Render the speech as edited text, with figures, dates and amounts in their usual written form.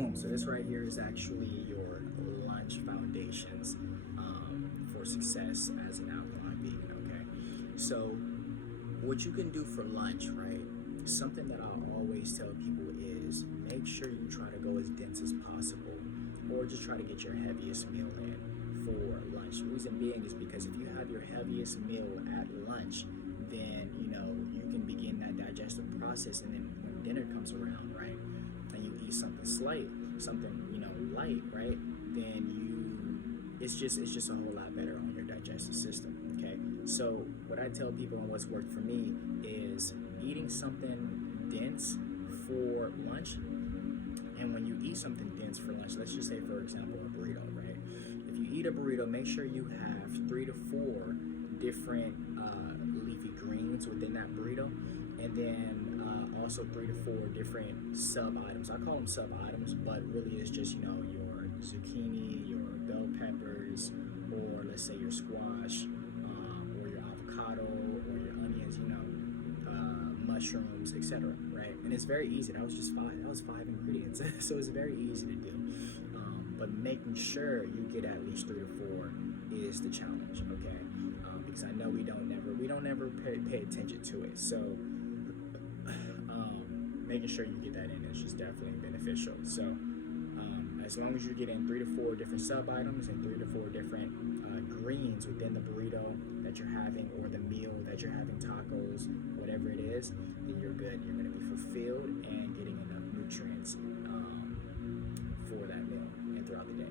Boom. So this right here is actually your lunch foundations for success as an alkaline vegan, okay? So what you can do for lunch, right? Something that I always tell people is make sure you try to go as dense as possible, or just try to get your heaviest meal in for lunch. The reason being is because if you have your heaviest meal at lunch, then you can begin that digestive process, and then when dinner comes around, right, and you eat something something light, right, then it's just a whole lot better on your digestive system. Okay, so what I tell people and what's worked for me is eating something dense for lunch. And when you eat something dense for lunch, let's just say, for example, a burrito, right? If you eat a burrito, make sure you have 3 to 4 different leafy greens within that burrito, and then also 3 to 4 different sub items. I call them sub items, but really it's just your zucchini, your bell peppers, or let's say your squash, or your avocado, or your onions, mushrooms, etc. Right? And it's very easy. That was just 5. That was 5 ingredients, so it's very easy to do. But making sure you get at least 3 to 4 is the challenge. Okay, because I know we don't ever pay attention to it. So making sure you get that in is just definitely beneficial. So as long as you're getting 3 to 4 different sub items and 3 to 4 different greens within the burrito that you're having, or the meal that you're having, tacos, whatever it is, then you're good. You're going to be fulfilled and getting enough nutrients for that meal and throughout the day.